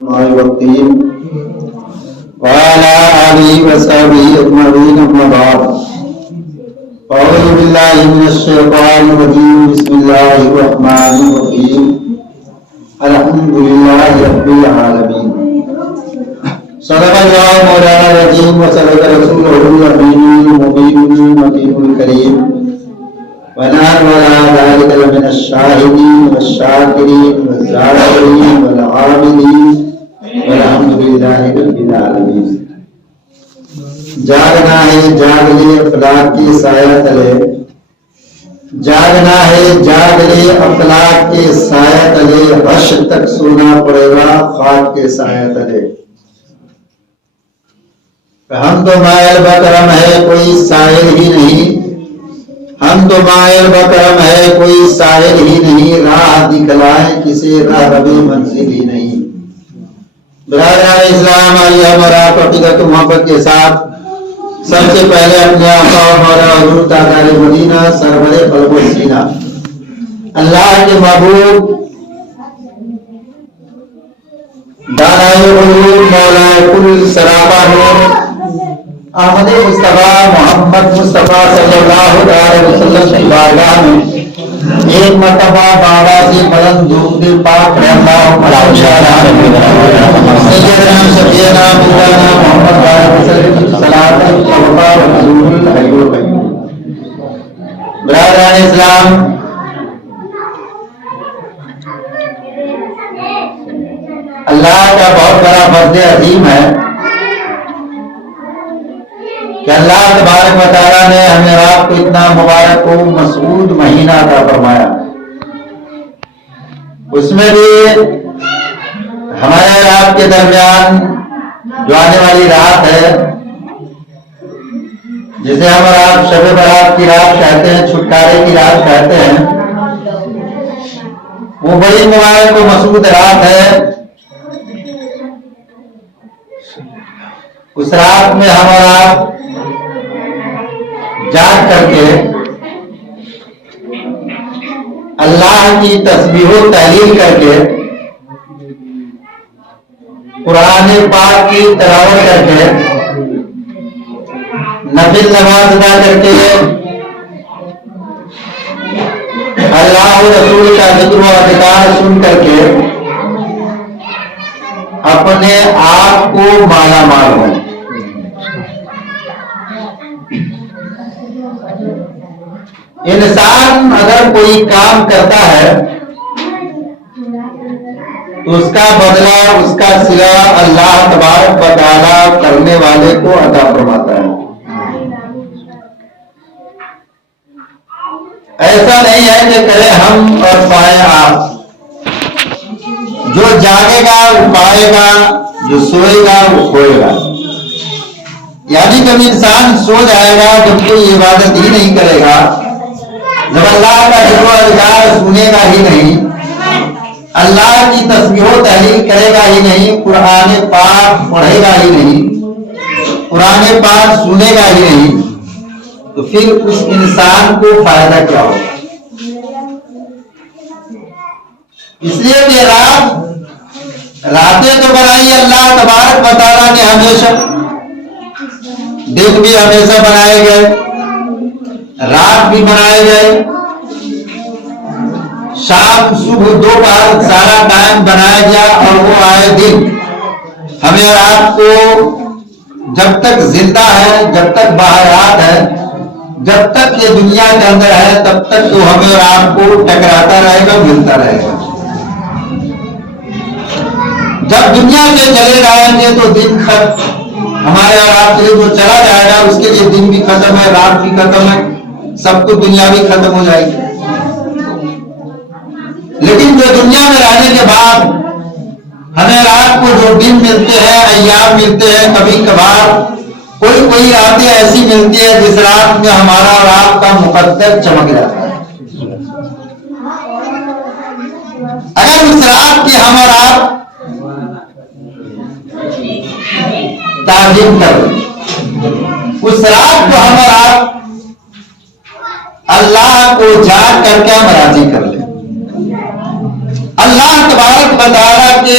والدين وعلى آله وصحبه أجمعين أما بعد أعوذ بالله من الشيطان الرجيم بسم الله الرحمن الرحيم الحمد لله رب العالمين صدق الله مولانا العظيم وصدق رسوله الأمين المبين الكريم ونحن على ذلك لمن الشاهدين والشاكرين والذاكرين والعابدين والحمد لله رب العالمین۔ جاگنا ہے جاگ لے افلاک کی سایہ تلے، جاگنا ہے جاگ لے افلاک کے سایہ تلے، عرش تک سونا پڑے گا خاک کے سایہ تلے۔ ہم تو مائل بکرم ہے کوئی سائل ہی نہیں، ہم تو مائل بکرم ہے کوئی سائل ہی نہیں، راہ دکھلائیں کسی راہ رب منزل ہی نہیں۔ برادران اسلام، آئیے ہمارا حقیقت محبت کے ساتھ سب سے پہلے اپنے آقا و مولا حضور تاجدار مدینہ سرور قلب و سینہ اللہ کے محبوب دانائے علوم مولا کل سراپا نور احمد مصطفیٰ محمد مصطفیٰ صلی اللہ علیہ وسلم کی بارگاہ میں ایک مرتبہ بابا سے بلند درود پاک ہے اللہم سیدنا شفیعنا مولانا محمد وسلم صلاۃ التوبہ و نزول الحی القیوم۔ برادران اسلام، اللہ کا بہت بڑا فضل عظیم ہے کہ اللہ تبارک و تعالیٰ نے ہمیں آپ کو اتنا مبارک و مسعود مہینہ عطا فرمایا۔ اس میں بھی ہمارے اور آپ کے درمیان جو آنے والی رات ہے، جسے ہم اور آپ شب برات کی رات کہتے ہیں، چھٹکارے کی رات کہتے ہیں، وہ بڑی مبارک و مسعود رات ہے۔ اس رات میں ہم اور آپ جاگ کر کے اللہ کی تسبیح و تحلیل کر کے قرآن پاک کی تلاوت کر کے نفل نماز ادا کر کے اللہ و رسول کا ذکر و اذکار سن کر کے اپنے آپ کو مالا مال ہو۔ انسان اگر کوئی کام کرتا ہے تو اس کا بدلہ، اس کا صلہ اللہ تبارک و تعالیٰ کرنے والے کو عطا فرماتا ہے۔ ایسا نہیں ہے کہ کرے ہم اور پائے آپ۔ جو جاگے گا وہ پائے گا، جو سوئے گا وہ کھوئے گا۔ یعنی جب انسان سو جائے گا، جب کوئی عبادت ہی نہیں کرے گا، جب اللہ کا ذکر و اذکار سنے گا ہی نہیں، اللہ کی تسبیح و تحلیل کرے گا ہی نہیں، قرآن پاک پڑھے گا ہی نہیں، قرآن پاک سنے گا ہی نہیں، تو پھر اس انسان کو فائدہ کیا ہوگا؟ اس لیے کہ راتیں تو بنائی اللہ تبارک و تعالیٰ نے ہمیشہ، دن بھی ہمیشہ بنائے گئے، رات بھی بنائے گئے، شام صبح دوپہر سارا ٹائم بنایا گیا، اور وہ آئے دن ہمیں اور آپ کو جب تک زندہ ہے، جب تک باحیات ہے، جب تک یہ دنیا کے اندر ہے، تب تک تو ہمیں اور آپ کو ٹکراتا رہے گا، ملتا رہے گا۔ جب دنیا سے چلے جائیں گے تو دن ختم، ہمارے اور آپ کے لیے جو چلا جائے گا اس کے لیے دن بھی ختم ہے، رات بھی ختم ہے، سب کو دنیا بھی ختم ہو جائے گی۔ لیکن جو دنیا میں رہنے کے بعد ہمیں رات کو جو دن ملتے ہیں، ایام ملتے ہیں، کبھی کبھار کوئی راتیں ایسی ملتی ہے جس رات میں ہمارا اور آپ کا مقدر چمک جاتا ہے۔ اگر اس رات کی ہم اور آپ تعظیم کر لیں، اس رات کو ہم اور آپ اللہ کو جاگ کر کے ہم راضی کر لیں، اللہ تبارک و تعالیٰ کے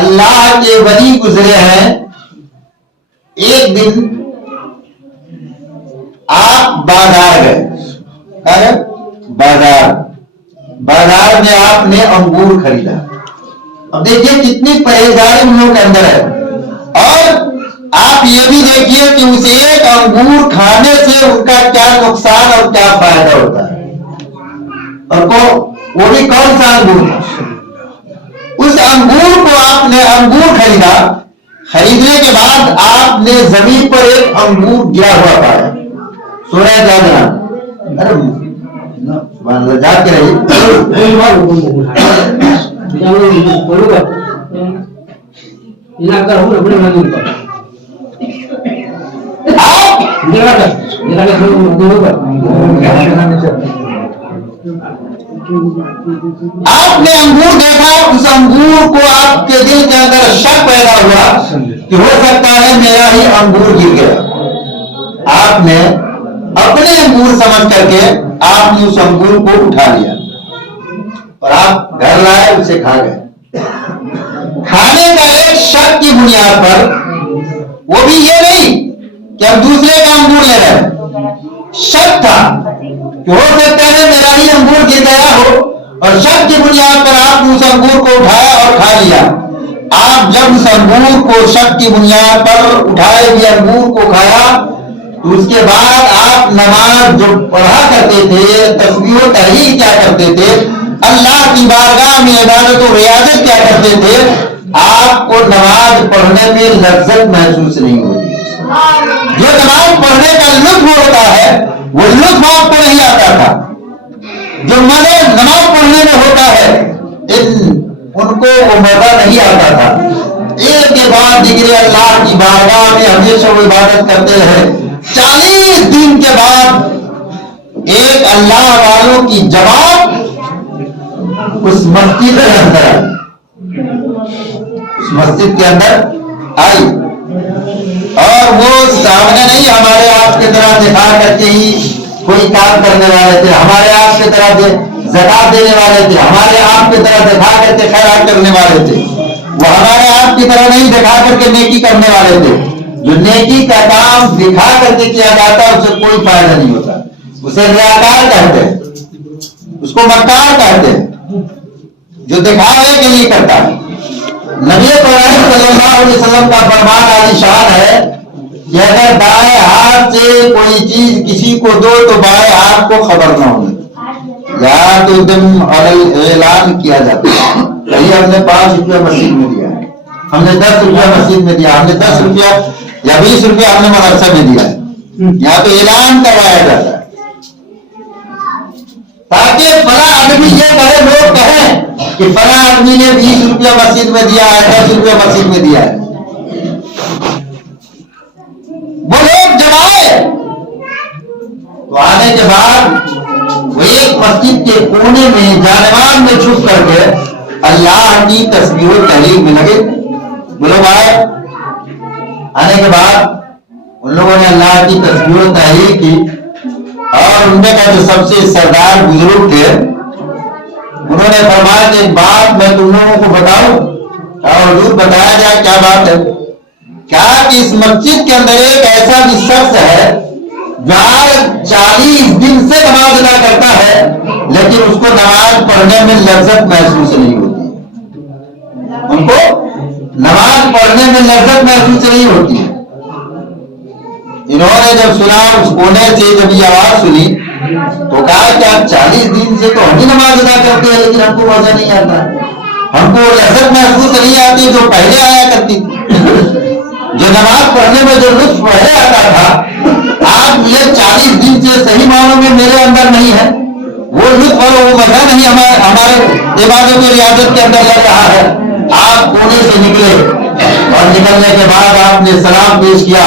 اللہ کے ولی گزرے ہیں. ایک دن آپ بازار گئے، بازار میں آپ نے انگور خریدا. اب دیکھیے کتنی پرہیزگاری ان لوگوں کے اندر ہے. اور آپ یہ بھی دیکھیے کہ اس ایک انگور کھانے سے ان کا کیا نقصان اور کیا فائدہ ہوتا ہے. اور وہ بھی کون سا انگور؟ اس انگور کو آپ نے انگور خریدا. خریدنے کے بعد آپ نے زمین پر ایک انگور گرا ہوا پایا. سورہ جاگنا جا کے رہی. آپ نے انگور دیکھا، اس انگور کو آپ کے دل کے اندر شک پیدا ہوا کہ ہو سکتا ہے میرا ہی انگور گر گیا. آپ نے اپنے انگور سمجھ کر کے آپ نے اس انگور کو اٹھا لیا اور آپ گھر لائے، اسے کھا گئے. کھانے کا ایک شک کی بنیاد پر، وہ بھی یہ نہیں کہ ہم دوسرے کا انگور لے رہے ہیں، شک تھا کہ ہو سکتا ہے میرا ہی انگور گر گیا ہو، اور شک کی بنیاد پر آپ نے اس انگور کو اٹھایا اور کھا لیا. آپ جب اس انگور کو شک کی بنیاد پر اٹھائے ہوئے انگور کو کھایا تو اس کے بعد آپ نماز جو پڑھا کرتے تھے، تسبیح و تحلیل کیا کرتے تھے، اللہ کی بارگاہ میں عبادت و ریاضت کیا کرتے تھے، آپ کو نماز پڑھنے میں لذت محسوس نہیں ہوتی. جو نماز پڑھنے کا لطف ہوتا ہے وہ لطف آپ کو نہیں آتا تھا. جو مزہ نماز پڑھنے میں ہوتا ہے ان کو وہ مزہ نہیں آتا تھا. ایک کے بعد دیگر اللہ کی بارگاہ میں ہمیشہ وہ عبادت کرتے رہے. 40 دن کے بعد ایک اللہ والوں کی جماعت اس مسجد کے اندر آئی. اس مسجد کے اندر آئی اور وہ سامنے نہیں ہمارے آپ کی طرح دکھا کر کے ہی کوئی کام کرنے والے تھے، ہمارے آپ کی طرح زکات دینے والے تھے، ہمارے آپ کی طرح دکھا کر کے خیرات کرنے والے تھے. وہ ہمارے آپ کی طرح نہیں دکھا کر کے نیکی کرنے والے تھے. جو نیکی کا کام دکھا کر کے کیا جاتا ہے اسے کوئی فائدہ نہیں ہوتا. اسے ریاکار کہتے ہیں، اس کو مکار کہتے ہیں، جو دکھاوے کے لیے کرتا ہے. نبی کریم صلی اللہ علیہ وسلم کا فرمان عالی شان ہے کہ اگر دائیں ہاتھ سے کوئی چیز کسی کو دو تو بائیں ہاتھ کو خبر نہ ہوگی. یا تو دم اعلان کیا جاتا ہے کہیں ہم نے 5 روپیہ مسجد میں دیا ہے، ہم نے 10 روپیہ مسجد میں دیا، ہم نے 10 روپیہ یا 20 روپیہ ہم نے مدرسہ میں دیا ہے. یہاں تو اعلان کروایا جاتا ہے تاکہ فلاں آدمی یہ کہے، لوگ کہیں کہ فلاں آدمی نے 20 روپیہ مسجد میں دیا ہے، 10 روپیہ مسجد میں دیا ہے. وہ لوگ جب آئے تو آنے کے بعد وہ ایک مسجد کے کونے میں جانوان میں چھپ کر کے اللہ کی تسبیح و تحلیل میں لگے. وہ لوگ آئے، آنے کے بعد ان لوگوں نے اللہ کی تسبیح و تحلیل کی اور ان میں کا جو سب سے سردار بزرگ تھے انہوں نے فرمایا کہ ایک بات میں تم لوگوں کو بتاؤں. اور حضور بتایا جائے کیا بات ہے؟ کیا کہ اس مسجد کے اندر ایک ایسا بھی شخص ہے جو 40 دن سے نماز ادا کرتا ہے لیکن اس کو نماز پڑھنے میں لذت محسوس نہیں ہوتی. ان کو نماز پڑھنے میں لذت محسوس نہیں ہوتی. انہوں نے جب سنا اس کونے سے جب یہ آواز سنی تو کہا کہ آپ 40 دن سے تو ہم ہی نماز ادا کرتے ہیں لیکن ہم کو مزہ نہیں آتا، ہم کو لذت محسوس نہیں آتی جو پہلے آیا کرتی تھی. جو نماز پڑھنے میں جو لطف پہلے آتا تھا آج یہ 40 دن سے صحیح معنوں میں میرے اندر نہیں ہے. وہ لطف اور وہ مزہ نہیں ہمارے عبادت و ریاضت کے اندر لگ رہا ہے. آپ کونے سے نکلے اور نکلنے کے بعد آپ نے سلام پیش کیا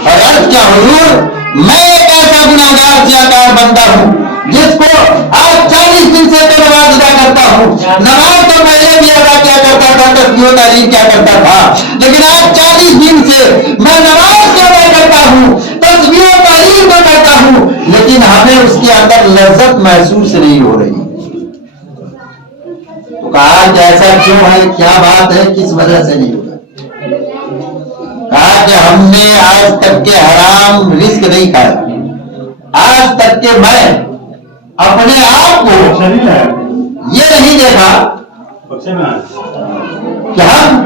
اور عرض کیا حضور میں ایک ایسا گناہگار سیاکار بندہ ہوں جس کو آج 40 دن سے تو نماز ادا کرتا ہوں. نماز تو پہلے بھی ادا کیا کرتا تھا، تسبیح و تحلیل کیا کرتا تھا، لیکن آج 40 دن سے میں نماز کو ادا کرتا ہوں، تسبیح و تحلیل کو کرتا ہوں، لیکن ہمیں اس کے اندر لذت محسوس نہیں ہو رہی. کہا کہ ایسا کیوں ہے, کیا بات ہے, کس وجہ سے نہیں ہوگا؟ کہا کہ ہم نے آج تک کے حرام رزق نہیں کھایا, آج تک کہ میں اپنے آپ کو یہ نہیں دیکھا کہ ہم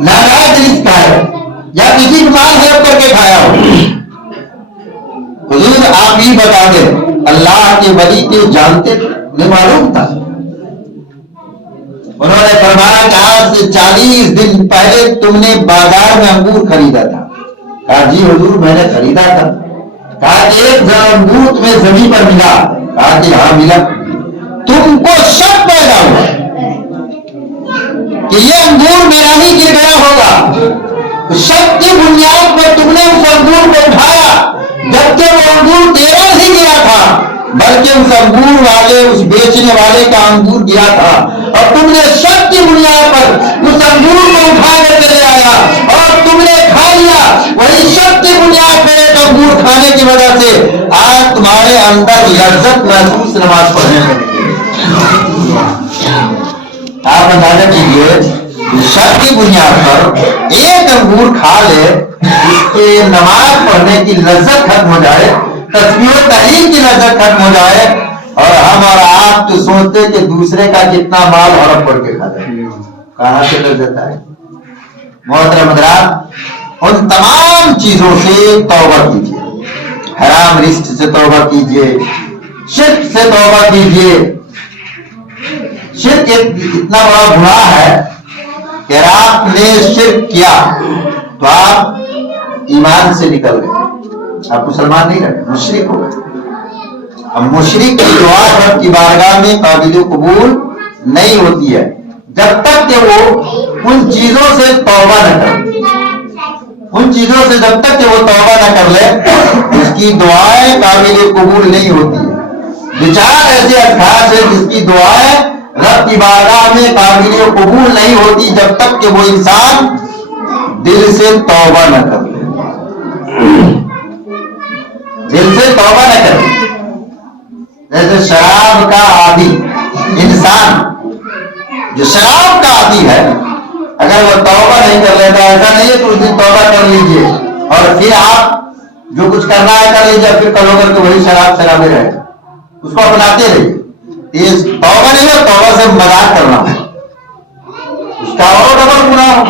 ناجائز رزق کھائے یا کسی کو مال ہڑپ کر کے کھایا ہو. حضور آپ ہی بتا دیں, اللہ کے ولی کے جانتے تھے, انہیں معلوم تھا. انہوں نے فرمایا کہ آج سے 40 دن پہلے تم نے بازار میں انگور خریدا تھا. کہا جی حضور میں نے خریدا تھا. کہا کہ ایک انگور تمہیں زمین پر ملا. کہا کہ ہاں ملا. تم کو شک پیدا ہوا کہ یہ انگور میرا ہی گر گیا ہوگا. شک کی بنیاد پر تم نے اس انگور کو اٹھایا, جبکہ وہ انگور تیرا نہیں گرا تھا بلکہ اس انگور والے, اس بیچنے والے کا انگور گرا تھا, اور تم نے شک کی بنیاد پر اس انگور کو اٹھا کر چلے آیا اور تم نے کھا لیا. وہی شک کی بنیاد پر ایک انگور کھانے کی وجہ سے آج تمہارے اندر لذت محسوس نماز پڑھنے لگی. آپ اندازہ کیجیے, شک کی بنیاد پر ایک انگور کھا لے, اس کے نماز پڑھنے کی لذت ختم ہو جائے, تسبیح و تحلیل کی لذت ختم ہو جائے, اور ہم اور آپ تو سوچتے کہ دوسرے کا کتنا مال ہڑپ پڑ کے کھاتے ہیں, کہاں سے لذت آئے. محترم حضرات, ان تمام چیزوں سے توبہ کیجیے. حرام رزق سے توبہ کیجیے, شرک سے توبہ کیجیے. شرک اتنا بڑا گناہ ہے کہ آپ نے شرک کیا تو آپ ایمان سے نکل گئے, آپ مسلمان نہیں رہے, مشرک ہو گئے. اب مشرک کی دعا رب کی بارگاہ میں قابل قبول نہیں ہوتی ہے جب تک کہ وہ ان چیزوں سے توبہ نہ کرے. ان چیزوں سے جب تک کہ وہ توبہ نہ کر لے, اس کی دعائیں قابل قبول نہیں ہوتی ہے. بچار ایسے اشخاص ہیں جس کی دعائیں رب کی بارگاہ میں قابل قبول نہیں ہوتی جب تک کہ وہ انسان دل سے توبہ نہ کر لے. دل سے توبہ نہ کر لے. جیسے شراب کا عادی انسان, جو شراب کا عادی ہے, اگر وہ توبہ نہیں کر لیتا, ایسا نہیں ہے تو اس دن توبہ کر لیجئے اور پھر آپ جو کچھ کرنا ہے کر لیجئے, پھر کل ہو کر کے وہی شرابے رہے گا, اس کو اپناتے رہیے. یہ توبہ نہیں ہے, توبہ سے مذاق کرنا ہے, اس کا اور ڈبل گناہ ہو.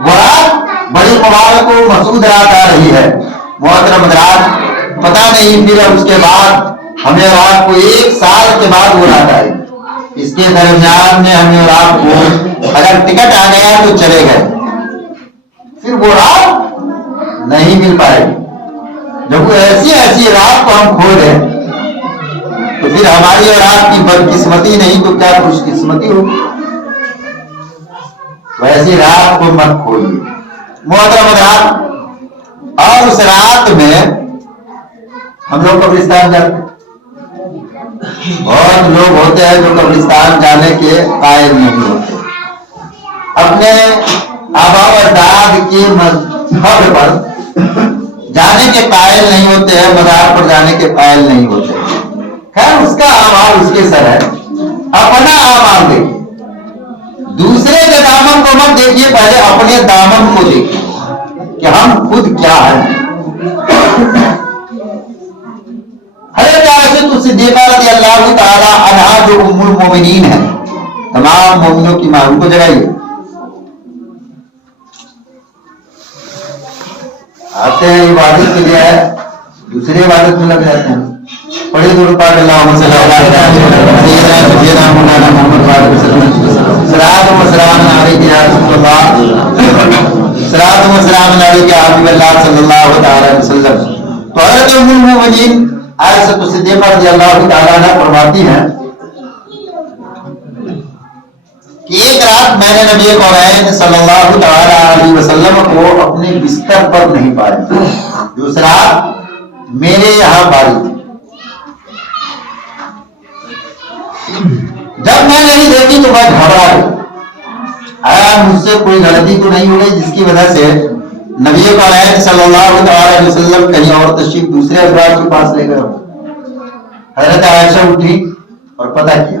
وہ رات بڑی قبال کو مسعود رات آ رہی ہے. محترم حضرات, پتا نہیں پھر اس کے بعد ہمیں اور آپ کو 1 سال کے بعد وہ رات آئی. اس کے درمیان میں ہمیں اور آپ کو اگر ٹکٹ آ گیا تو چلے گئے, پھر وہ رات نہیں مل پائے گی. جب وہ ایسی رات کو ہم کھو دیں تو پھر ہماری اور آپ کی بدقسمتی نہیں تو کیا خوش قسمتی ہوگی. ویسی رات کو مت کھوئیے. محترم حضرات, اور اس رات میں ہم لوگ قبرستان جاتے ہیں. بہت لوگ ہوتے ہیں جو قبرستان جانے کے قائل نہیں ہوتے, اپنے آبا و اجداد کی مذہب پر جانے کے قائل نہیں ہوتے ہیں, مزار پر جانے کے قائل نہیں ہوتے. خیر اس کا اعمال اس کے سر ہے, اپنا اعمال دیکھیے, دوسرے کے دامن کو مت دیکھیے, پہلے اپنے دامن کو دیکھیے کہ ہم خود کیا ہیں. حضرت عائشہ صدیقہ رضی اللہ تعالی عنہا جو ام المومنین ہے, تمام مومنوں کی ماں, ان کو جگائیے. آتے ہیں عبادت کے لیے, دوسری عبادت میں لگ جاتے ہیں. بڑے دور پاک اللہم صلی اللہ علیہ وسلم مولانا محمد صلاۃ و سلام علیک یا رسول اللہ, صلاۃ و سلام علیک یا حبیب اللہ صلی اللہ تعالی وسلم. تو حضرت ام المومنین عائشہ صدیقہ رضی اللہ تعالیٰ عنہ فرماتی ہیں کہ ایک رات میں نے نبی کونین صلی اللہ تعالی علیہ وسلم کو اپنے بستر پر نہیں پایا. اس رات میرے یہاں باری تھی. جب میں نہیں دیکھی تو میں گھبرا گئی, آیا مجھ سے کوئی غلطی تو نہیں ہو گئی جس کی وجہ سے نبی کونین صلی اللہ علیہ وسلم کہیں اور تشریف دوسرے ازواج کے پاس لے گئے. حضرت عائشہ اٹھی اور پتہ کیا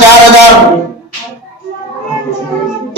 4000